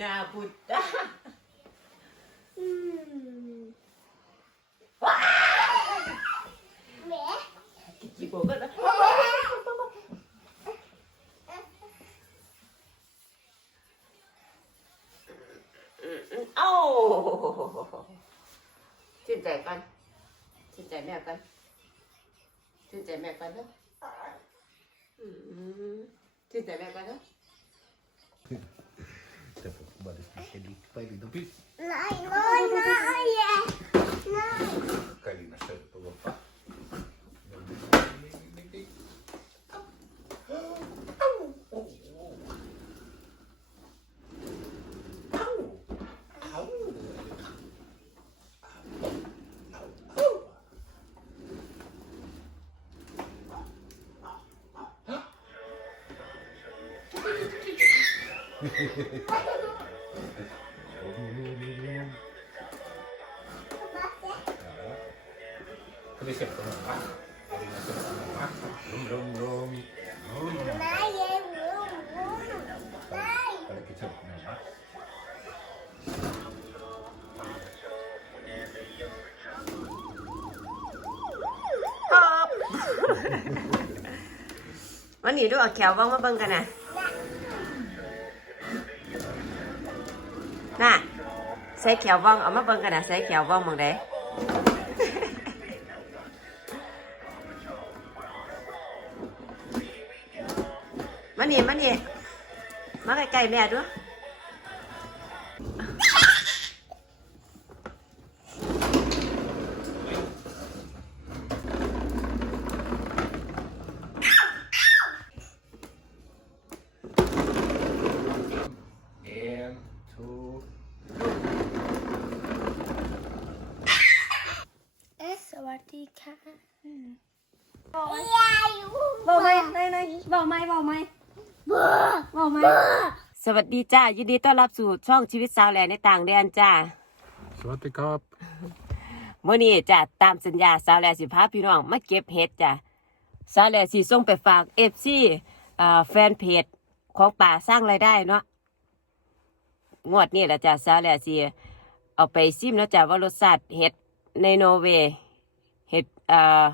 นาพุทธะ อืม แหม จิโกก็นะเอ้าชื่นใจกันชื่นใจแม่กันชื่นใจแม่กันเนาะอืมชื่นใจแม่กันเนาะ Dopo vado a spiegare lì, fai vedo più. นายน้อยนายแย่นาย Carina, certo, lo fa. ไปเสีตรงวะลุมลุมลุมลุมอะไรกินเสียบตรงไหนวะวันนี้ดูเอาแขวบ้างมาเบิ่งกันนะ ใส่แขวบ้างเอามาเบิ่งกันนะใส่แขวบ้างมองได้มานี่มานี่มาใกล้ๆแม่ด้วย En, två, เอ๊ะสวัสดีค่ะบอกยายอยู่ บอกไหมไหนไหนบอกไหมบอกไหม เบื่อ บอกไหม เบื่อ สวัส ดีจ้ายินดีต้อนรับสู่ช่องชีวิตสาวแหล่ในต่างแดนจ้า Svarte kapp. เมื่อนี้จ้ะตามสัญญาสาวแหล่สิพาพี่น้องมาเก็บเห็ดจ้ะสาวแหล่สิส่งไปฝากเอฟซีแฟนเพจของป่าสร้างรายได้เนาะงวดนี้แหละจ้ะสาวแหล่สิเอาไปซิมเนาะจ้ะว่ารสชาติเห็ดในโนเวย์เห็ดเอ่อ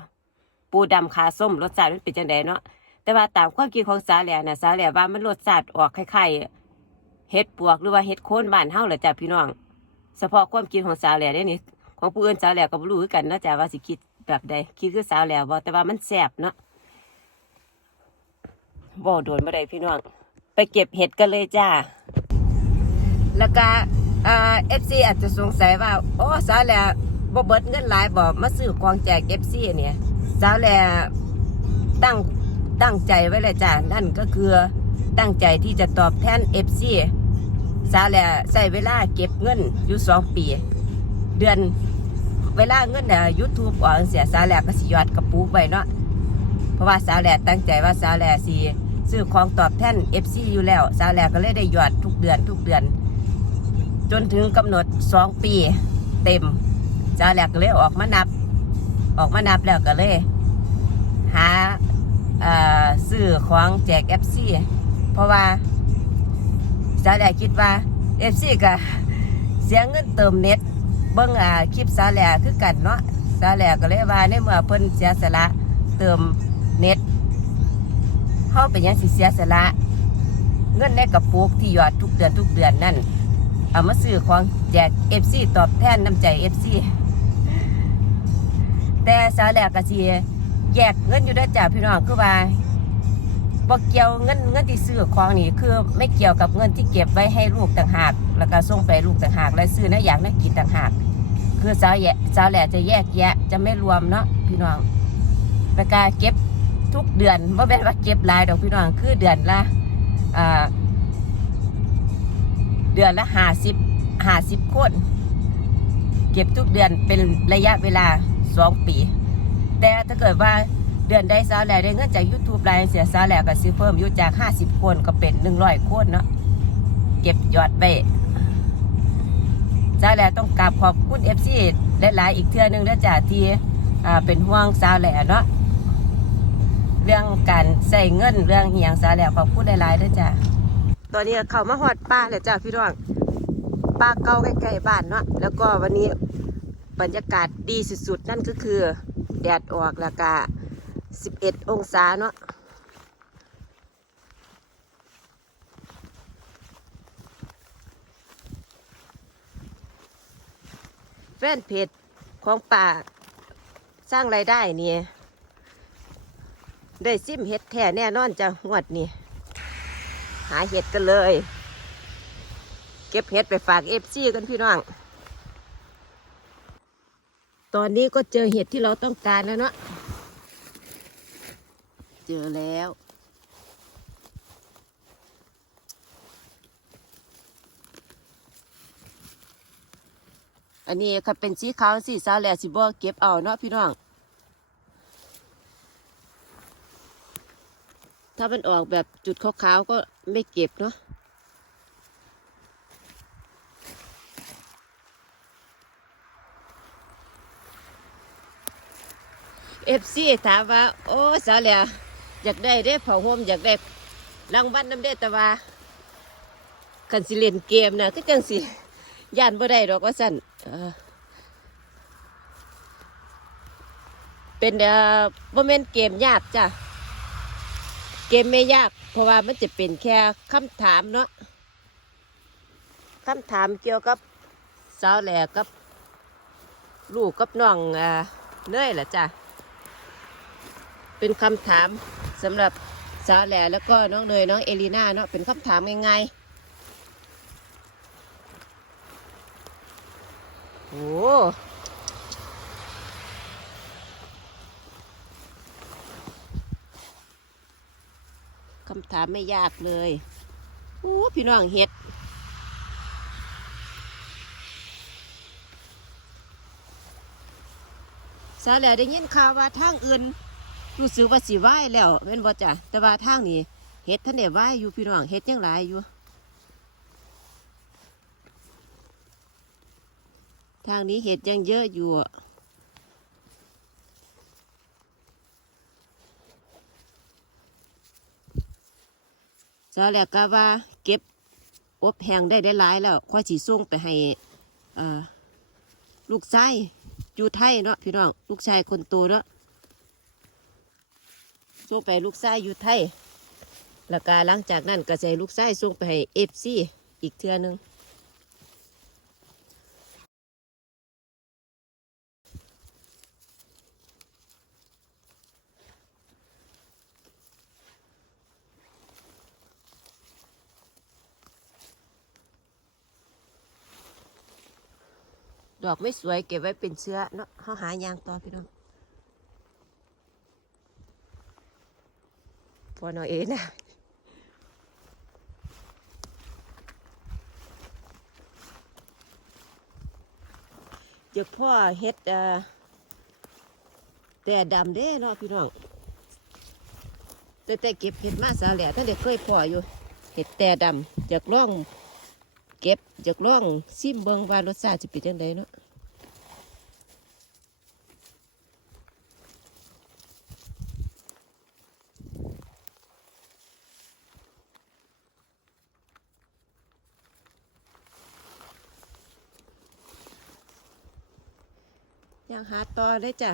ปูดำขาส้มรสชาติมันเป็นจังไดเนาะแต่ว่าตามความคิดของสาวแหล่นะสาวแหล่ว่ามันรสชาติออกคล้ายๆ เห็ดปวกหรือว่าเห็ดโคนบ้านเฮาแหละจ้ะพี่น้องเฉพาะความคิดของสาวแหล่เด้นี่ของผู้อื่นสาวแหล่ก็บ่รู้คือกันนะจ้ะว่าสิคิดแบบใดคิดคือสาวแหล่บ่แต่ว่ามันแซ่บเนาะบ่โดนบ่ได้พี่น้องไปเก็บเห็ดกันเลยจ้า แล้วก็เอ่อ FC อาจจะสงสัยว่า โอ้สาวแหล่บ่เบิดเงินหลายบ่มาซื้อของแจก FC เนี่ยสาวแหล่ตั้งตั้งใจไว้เลยจ้านั่นก็คือ ตั้งใจที่จะตอบแทน FC สาแล่ใช้เวลาเก็บเงินอยู่สองปี เดือนเวลาเงินเอ่อยูทูบออกเสียสาแลกก็สิยอดกระปุกไว้เนาะเพราะว่าสาแลตั้งใจว่าสาแลสิซื้อของตอบแทน FC อยู่แล้วสาแลกก็เลยได้ยอดทุกเดือนทุกเดือน จนถึงกำหนดสองปีเต็มสาแลกก็เลยออกมานับ ออกมานับแล้วก็เลย หาเอ่อซื้อของแจก FC เพราะว่าสาแหลกคิดว่า FC ก็เสียเงินเติมเน็ตเบิ่งอ่าคลิปสาแหล่คือกันเนาะสาแหล่ก็เลยว่าในเมื่อเพิ่นเสียสละเติมเน็ตเฮาเป็นหยังสิเสียสละเงินในกระปุกที่หยอดทุกเดือนทุกเดือนนั่นเอามาซื้อของแจก FC ตอบแทนน้ำใจ FC แต่สาแหล่ก็เสิแยกเงินอยู่ด้อจ้าพี่น้องคือว่า บ่เกี่ยวเงินเงินที่ซื้อของนี่คือไม่เกี่ยวกับเงินที่เก็บไว้ให้ลูกต่างหาก แล้วก็ส่งไปลูกต่างหาก และซื้อนะอยากนะกินต่างหาก คือสาวแยะสาวแหล่จะแยกแยะ จะไม่รวมเนาะพี่น้องแล้วก็เก็บทุกเดือนว่าเป็นว่าเก็บหลายดอกพี่น้องคือเดือนละเดือนละห้าสิบห้าสิบคน เก็บทุกเดือนเป็นระยะเวลาสองปี แต่ถ้าเกิดว่า เดือนใดสาวแหล่ได้เงินจาก YouTube รายเสียสาวแหล่ก็ซื้อเพิ่มอยู่จากห้าสิบคนก็เป็นหนึ่งร้อยคนเนาะเก็บยอดไปสาวแหล่ต้องกราบขอบคุณเอฟซีหลายๆอีกเทื่อนึงแล้วจ้าที่เป็นห่วงสาวแหล่เนาะเรื่องการใส่เงินเรื่องเหียงสาวแหล่ขอบคุณหลายๆด้วยจ้าตอนนี้เขามาหอดป้าแล้วจ้าพี่น้องป้าเก่าใกล้ๆบ้านเนาะแล้วก็วันนี้บรรยากาศดีสุดๆ นั่นก็คือแดดออกแล้วก็ 11องศาเนาะแฟนเพจของป่าสร้างรายได้เนี่ยได้ซิมเห็ดแท้แน่นอนจะงวดนี่ หาเห็ดกันเลย เก็บเห็ดไปฝากเอฟซีกันพี่น้อง ตอนนี้ก็เจอเห็ดที่เราต้องการแล้วเนาะ เจอแล้ว อันนี้ค่ะเป็นสีขาวสีสาวแหล่สีบัวเก็บเอาเนาะพี่น้อง ถ้ามันออกแบบจุดขาวๆก็ไม่เก็บเนาะเอฟซีถามว่า โอ้สาวแหล่ อยากได้เด้เผาห่มอยากได้รางวัลน้ำเด้แต่ว่าคันสิเล่นเกมนะก็จังสิย่านบ่ได้ดอกว่าสั่นเเป็นเอ่อบ่แม่นเกมยากจ้ะเกมไม่ยาก เพราะว่ามันจะเป็นแค่คำถามเนาะคำถามเกี่ยวกับสาวแหล่กับลูกกับน้องเนื่อยแหละจ้ะ เป็นคำถาม สำหรับสาวแหล่แล้วก็น้องเนยน้องเอลีนาเนาะเป็นคำถามง่ายๆโอ้คำถามไม่ยากเลยโอ้พี่น้องเห็ดสาแหล่ได้ยินข่าวว่าทางอื่น รู้สึกว่าสิไหวแล้วแม่นบ่จ้ะแต่ว่าทางนี้เฮ็ดท่านได้ไหวอยู่พี่น้องเฮ็ดยังหลายอยู่ ทางนี้เห็ดยังเยอะอยู่อะสาแหลกกะว่าเก็บอบแห้งได้ได้หลายแล้วค่อยสิส่งไปให้ลูกชายอยู่ไทยเนาะพี่น้องลูกชายคนโตเนาะ ส่งไปลูกชายอยู่ไทยแล้วก็หลังจากนั้นก็จะให้ลูกชายส่งไปให้เอฟซีอีกเทือหนึงดอกไม่สวยเก็บไว้เป็นเชื้อเนาะเขาหายางต่อพี่น้อง พอหน่อยเองนะเจอพ่อเฮ็ดแต่ดำเด้เนาะพี่น้องแต่แต่เก็บเห็ดมาสาแหล่ท่านเด็กเคยพ่ออยู่ เห็ดแต่ดำจากล่อง เก็บจากล่องซิมเบิงว่ารสชาติจะเป็นยังไงเนาะ ยังหาต่อได้จ้ะ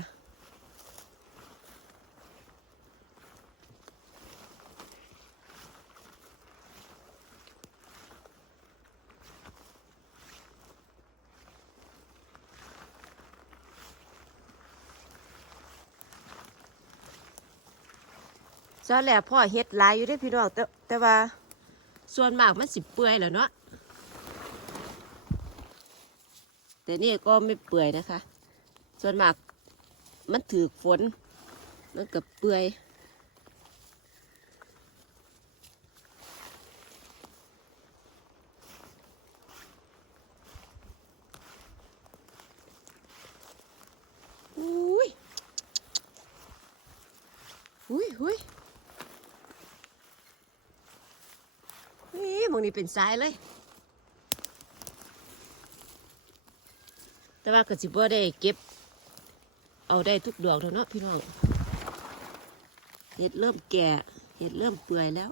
ซาแหล่พ่อเฮ็ดลายอยู่ได้พี่น้องแต่แต่ว่าส่วนมากมันสิเปื่อยแล้วเนาะแต่นี่ก็ไม่เปื่อยนะคะ ส่วนมากมันถือฝน มันกับเปื่อยอุ้ยอุ้ยอุ้ยนี่มองนี่เป็นสายเลย แต่ว่าก็สิบ่ได้เก็บ เอาได้ทุกดอกแล้วเนาะพี่น้อง เห็ดเริ่มแก่ เห็ดเริ่มเปื่อยแล้ว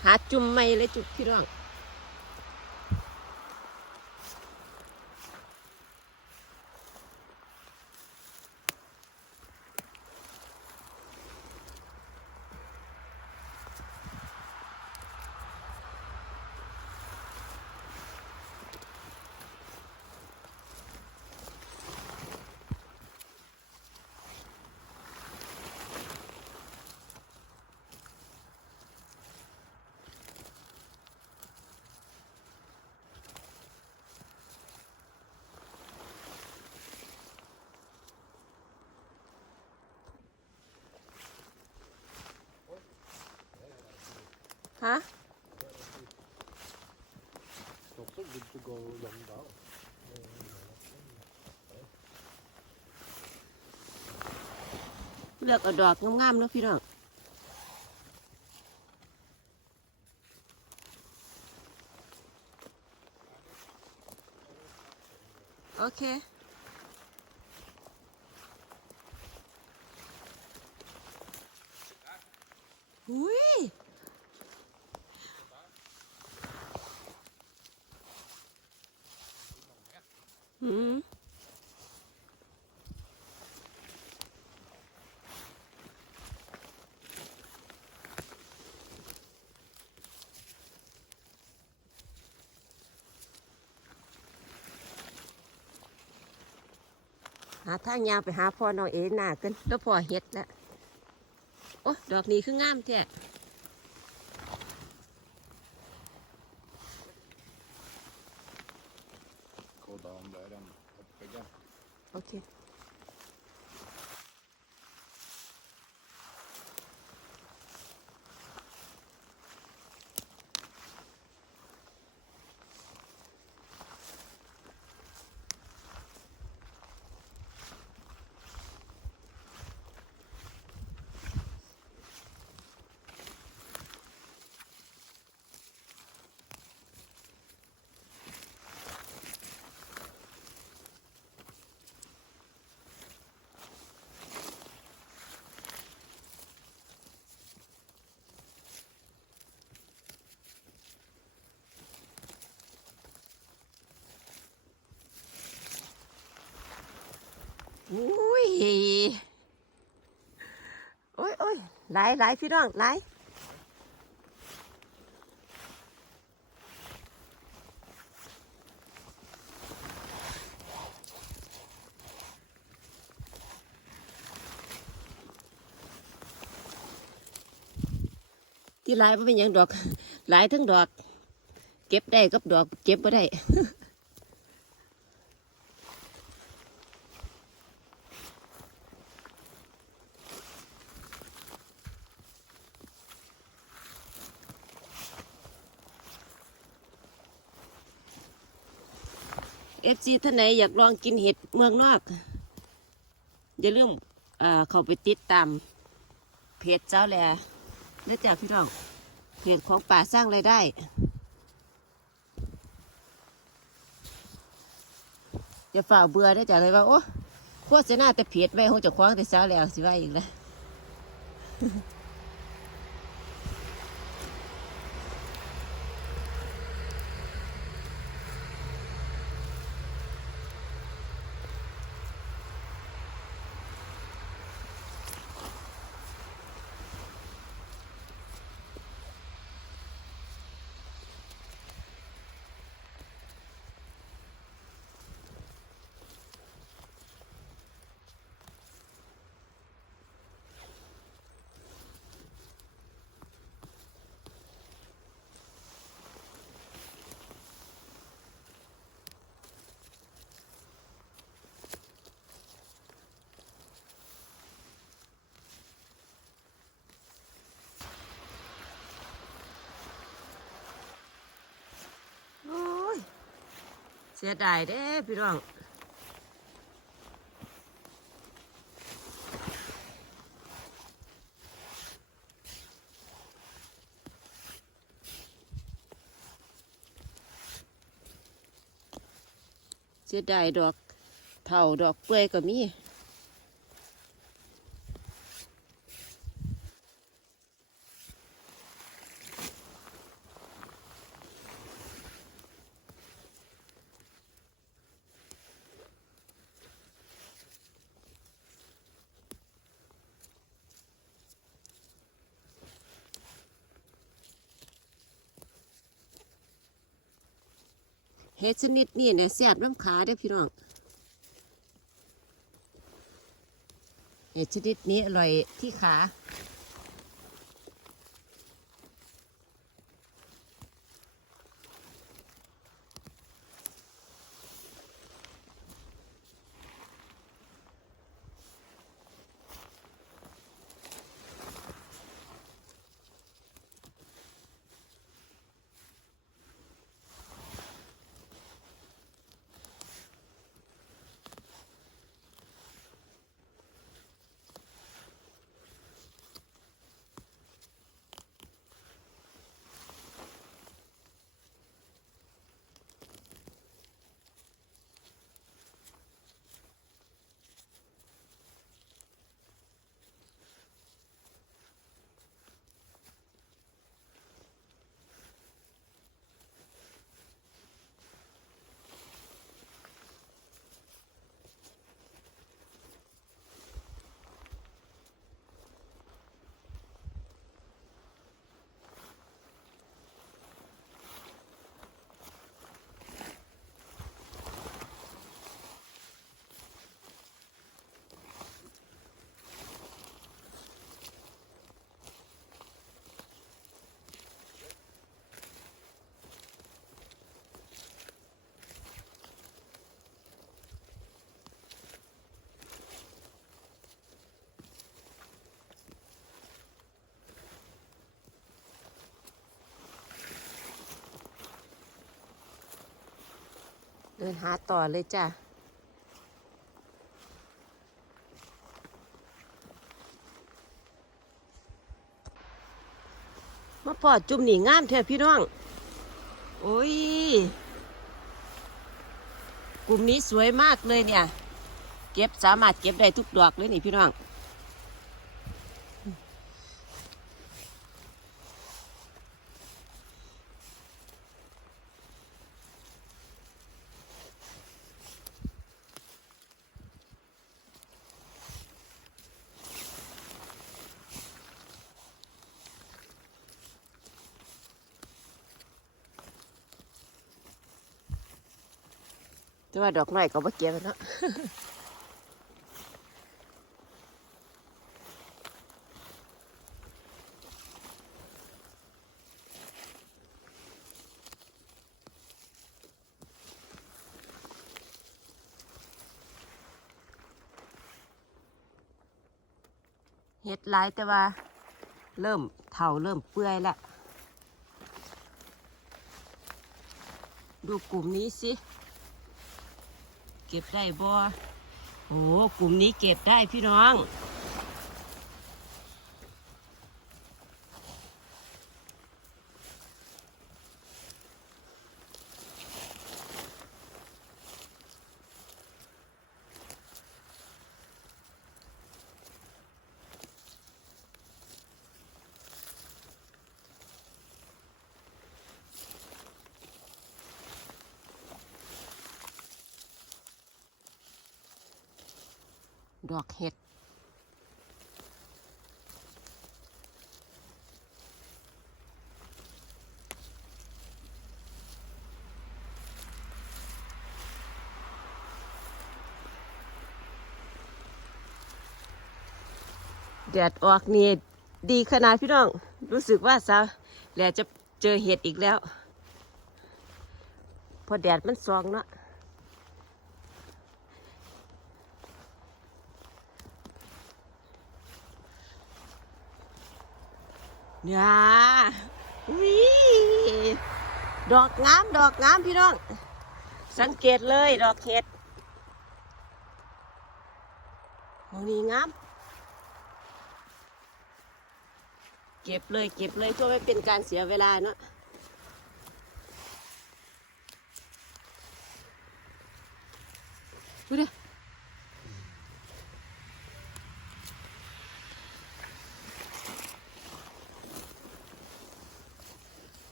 หาจุ่มไม่เลยจุดพี่น้อง ฮะ Också good to go long down. เลือกเอาดอกงามๆเนาะพี่น้องโอเคอุ้ย อืม หาทางยาวไปหาพ่อน้องเอ๋หน้ากันแล้วพ่อเฮ็ดแล้วโอ้ดอกนี้คืองามแท้ อุ้ยโอ้ยโอ้ยหลายหลายพี่น้องหลายที่หลายบ่เป็นหยังดอก หลายทั้งดอก เก็บได้กับดอกเก็บไม่ได้ ซีท่านไหนอยากลองกินเห็ดเมืองนอกอย่าลืมเข้าไปติดตามเพจเจ้าแหล่เนื่อจากพี่น้องเพจของป่าสร้างรายได้อย่าฝ่าเบื่อได้จากเลยว่าโอ้โคตรเสียหน้าแต่เพจไว้คงจะคว้างแต่เช้าแล้วสิว่าอีกแล้ว สียดายเด้พี่น้องเสียดายดอกเท่าดอกเปื่อยก็มี ห็ดชนิดนี้เนี่ยแซ่บน้ำขาเด้อพี่น้องเห็ดชนิดนี้อร่อยที่ขา ดินหาต่อเลยจ้ะมาพอจุ่มหนีงามแท้พี่น้อง โอ้ย กลุ่มนี้สวยมากเลยเนี่ย เก็บสามารถเก็บได้ทุกดอกเลยนี่พี่น้อง แต่ว่าดอกไม้ก็บ่เก็บแล้วเนาะเห็ดหลายแต่ว่า เริ่มเทาเริ่มเปื่อยแล้วดูกลุ่มนี้สิ เก็บได้บ่โอ้กลุ่มนี้เก็บได้พี่น้อง แดดออกนี่ดีขนาดพี่น้อง รู้สึกว่าสาวแหละจะเจอเห็ดอีกแล้ว พอแดดมันซองเนาะเนี่ยวิดอกงามดอกงามพี่น้อง สังเกตเลยดอกเห็ดมองนี้งาม เก็บเลยเก็บเลยเพื่อไม่เป็นการเสียเวลาเนาะดูดิ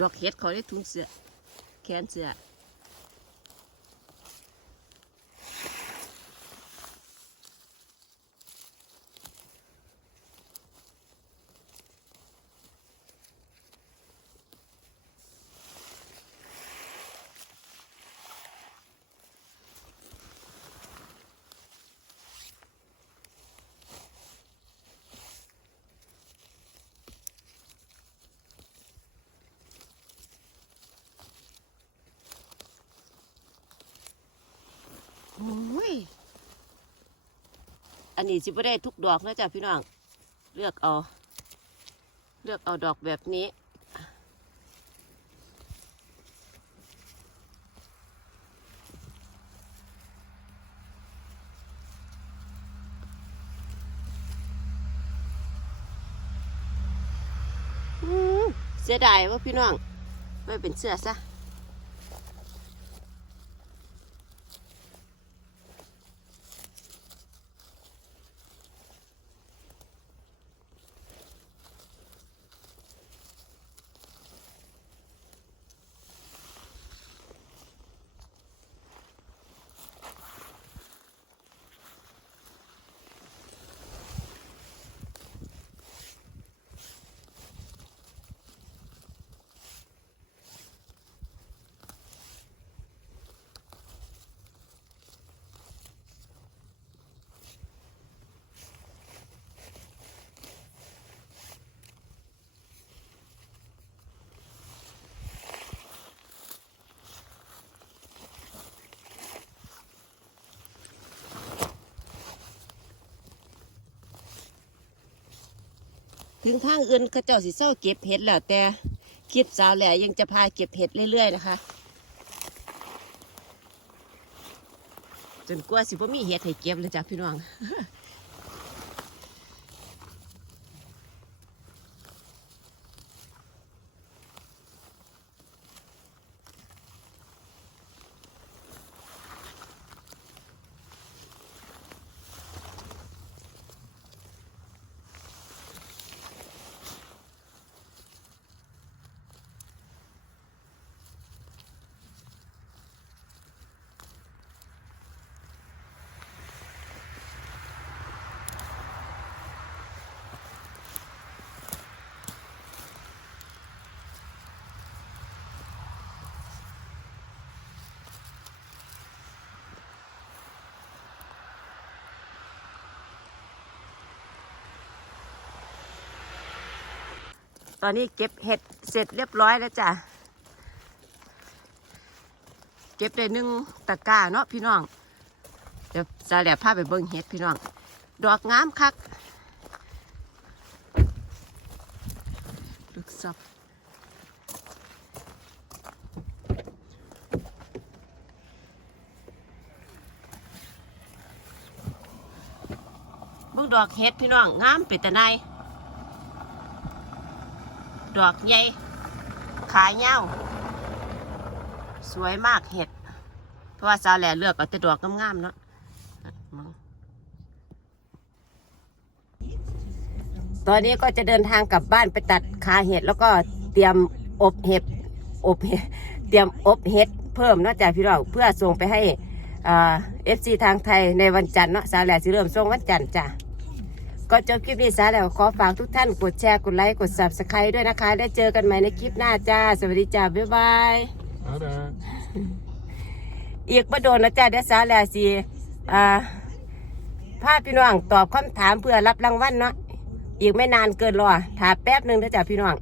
ดอกเห็ดเขาได้ถุงเสือแขนเสือโอ้ย อันนี้สิบ่ได้ทุกดอกนะจ๊ะพี่น้อง เลือกเอา เลือกเอาดอกแบบนี้ เสียดายว่าพี่น้อง ไม่เป็นเสื้อซะ ถึงทางอื่นเขาเจ้าสิเศร้าเก็บเห็ดแล้วแต่คลิปสาวแหล่ยังจะพาเก็บเห็ดเรื่อยๆนะคะ จนกลัวสิบ่มีเห็ดให้เก็บเลยจ้ะพี่น้อง ตอนนี้เก็บเห็ดเสร็จเรียบร้อยแล้วจ้ะ เก็บได้หนึ่งตะกร้าเนาะพี่น้อง เดี๋ยวจะแหลบพาไปเบิ่งเห็ดพี่น้อง ดอกงามคักลึกซับเบิ่งดอกเห็ดพี่น้อง งามเป็นตะไน ดอกใหญ่ขายเงาวสวยมากเห็ด เพราะว่าสาวแหล่เลือกเอาแต่ดอกงามๆเนาะตอนนี้ก็จะเดินทางกลับบ้านไปตัดขาเห็ด แล้วก็เตรียมอบเห็ดอบเห็ดเตรียมอบเห็ดเพิ่มนาะจ้ะพี่น้องเพื่อส่งไปให้เอฟซีทางไทยในวันจันทร์เนาะสาวแหล่สิเริ่มส่งวันจันทร์จ้ะ ก็จบคลิปนี้ซะแล้วขอฝากทุกท่านกดแชร์กดไลค์กด subscribe ด้วยนะคะ ได้เจอกันใหม่ในคลิปหน้าจ้า สวัสดีจ้า บ๊ายบาย เอาเด้อ อีกประโดนนะจ้าเดี๋ยวสาวแล้วสิอ่าพาพี่น้องตอบคำถามเพื่อรับรางวัลเนาะ อีกไม่นานเกินรอถาแป๊บหนึ่งนะจ้าพี่น้อง